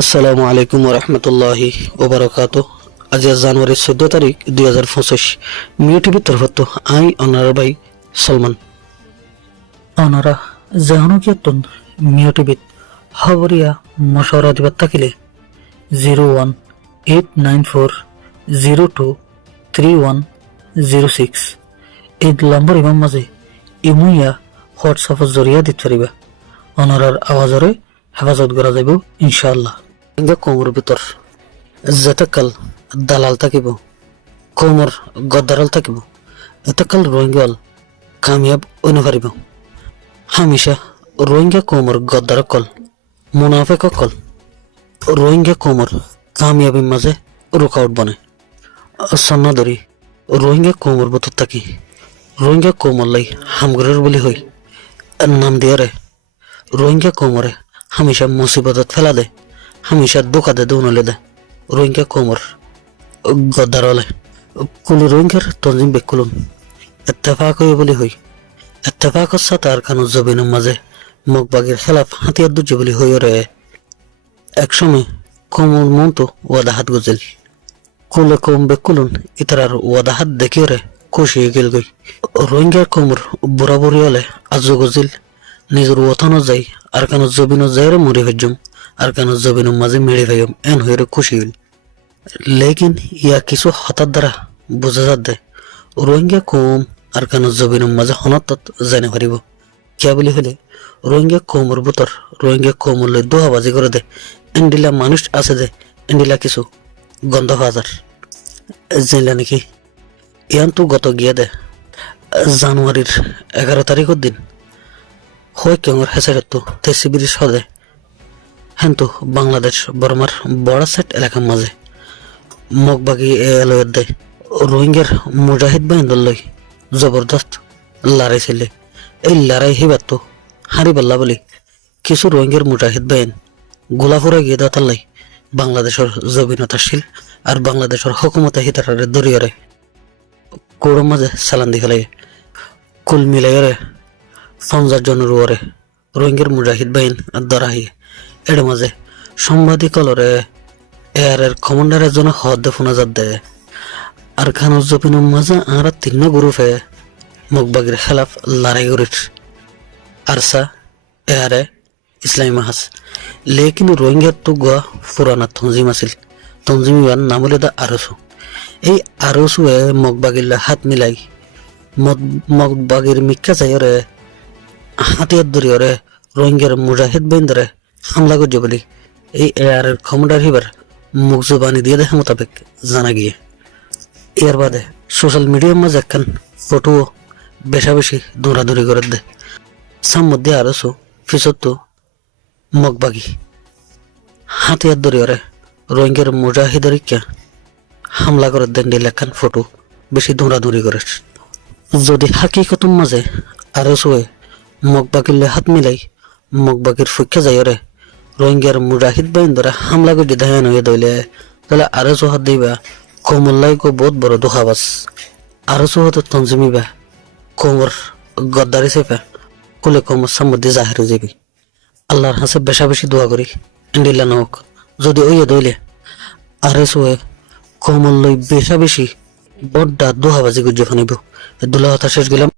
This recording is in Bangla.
আসসালামু আলাইকুম রহমতুল্লাহি ওবরাকাত। আজ জানুয়ারি 14 তারিখ 2025 মিও টিভির তরফত আই অনার ভাই সলমান অনারা জাহানুকিয়তন মিও টিভিত খবরিয়া মশওয়ারা দিবার থাকিলে 01894023106 এই নম্বর ইমাম মাঝে ইমুইয়া হোয়াটসঅ্যাপের জরিয়া দিতে পারিবা। অনারার আওয়াজরে হেফাজত করা যাইব ইনশাআল্লাহ। কোমর ভিতর যেতকাল দালাল থাকিব, কোমর গদ্দারাল থাকিব, এতকাল রোহিঙ্গাল কামিয়াব হইতে পারিব। হামেশা রোহিঙ্গা কোমর গদ্দার কল মুনাফেক কল রোহিঙ্গা কোমর কামিয়াবির মাঝে রুকাউট বনে সন্না ধরি রোহিঙ্গা কোমর ভিতর থাকি রোহিঙ্গা কোমর লাই হামগরের বলি হই নাম দিয়ে রে রোহিঙ্গা কোমরে হামেশা মুসিবতত ফেলা দে, হামেশা ধোকা দে দৌনলে দে রোহিঙ্গা কোমর গদ্দারলে কুলি রোহিঙ্গার তঞ্জিম বেকুলুন এত্তেফাক হয়ে বলি হই এত্তেফাকর সাথে আর খানো জবিনের মাঝে মগবাগির খেলাফ হাতিয়ার দুর্য বলি হই রে। একসময় কোমর মন তো ওয়াদাহাত গজল কুলে কম বেকুলুন ইতার ওয়াদাহাত দেখিয়ে রে খুশি গেল গই রোহিঙ্গার কোমর বরাবরি হলে আজ গজিল নিজের ওথানো যাই আর কেন জবিনও যাই রে মরি হজম আর কেন জবিনের মাঝে মেরে ভাইম এন হয়ে খুশি হইল। লেকিন ইয়া কিছু হঠাৎ দ্বারা বোঝা যাত দে রোহিঙ্গা কম আর কেন জবিনের মাঝে হনত জানে পারিব কিয়া বলি হলে রোহিঙ্গা কমর বুতর রোহিঙ্গা কমর লই দোহাবাজি করে দে এন্ডিলা মানুষ আছে দে এন্ডিলা কিছু গন্ধ হাজার জানলা নাকি ইয়ান তো গত গিয়া দে জানুয়ারির 11 তারিখের দিন হয় কেমর হেসারে তো তেসিবির সদে হ্যাঁ তো বাংলাদেশ বর্মার বড় সেট এলাকার মাঝে মগবাগি এলয়ের দেয় রোহিঙ্গার মুজাহিদ বাহিন্দর লই জবরদস্ত লড়াই ছিল। এই লড়াই হিবার তো হারি পাল্লা বলি কিছু রোহিঙ্গার মুজাহিদ বাহিন গোলাফুরা গিয়ে দাতাল্লাই বাংলাদেশের জবিনতাশীল আর বাংলাদেশের হকুমতে হিতারে দরিয়ারে কোড়োর মাঝে চালান দি ফেলাই কুল মিলাইরে 50 জনের ওরে রোহিঙ্গার মুজাহিদ বাহিন ধরা হইয়ে এর মাঝে সাংবাদিকলরে এর কমান্ডারের জন্য হদ ফোনা যাত দে আর খানোর জপিনের মাঝে আর 3 গ্রুপে মগবাগির খেলাফ লড়াই করির আরসা এরে ইসলামী মাহাজ। লেকিন রোহিঙ্গার তো গোয়া পুরানা তঞ্জিম আছিল তঞ্জিম ইয়ার নাম হলে দা আরসু। এই আরসুয়ে মগবাগির হাত মিলাই মগবাগির মিক্কা যাইরে হাতিয়ার দরিয়রে রোহিঙ্গার মুজাহিদ বাহিন্দরে হামলা করছে বলি এই এয়ার কমান্ডার হিবার মুখ জবানি দিয়ে দেখা মোতাবেক জানা গিয়ে এর বাদে সোশ্যাল মিডিয়ার মাঝে একখান ফটো বেশা বেশি দৌড়াদৌড়ি করে দে সাম মধ্যে আরসো ফিসত তো মগবাগি হাতিয়ার দরিয়রে রোহিঙ্গার মুজাহিদরিকা হামলা করে দেন দিল একখান ফটো বেশি দৌড়াদৌড়ি করে। যদি হাকিকতুর মাঝে আরসোয়ে মগবাগির হাত মিলাই মগবাগির ফুকা যাই রে রোহিঙ্গার মুজাহিদ বাহিন ধরে হামলা করে ধায়ান হয়ে দইলে তাহলে আরো হাত দিবা কোমল্লাই কো বহুত বড় দুহাবাস আরো হাতে তঞ্জিমিবা কোমর গদ্দারি চেপা কুলে কোমর সামধ্যে জাহের হয়ে যাবি। আল্লাহর হাসে বেশা বেশি দোয়া করি এন্ডিল্লা নক যদি ওই দইলে আরে সোয়ে কোমল লই বেশা বেশি বড্ডা দুহাবাজি গুজ্জে ফানিব দুলা হতা শেষ গেলাম।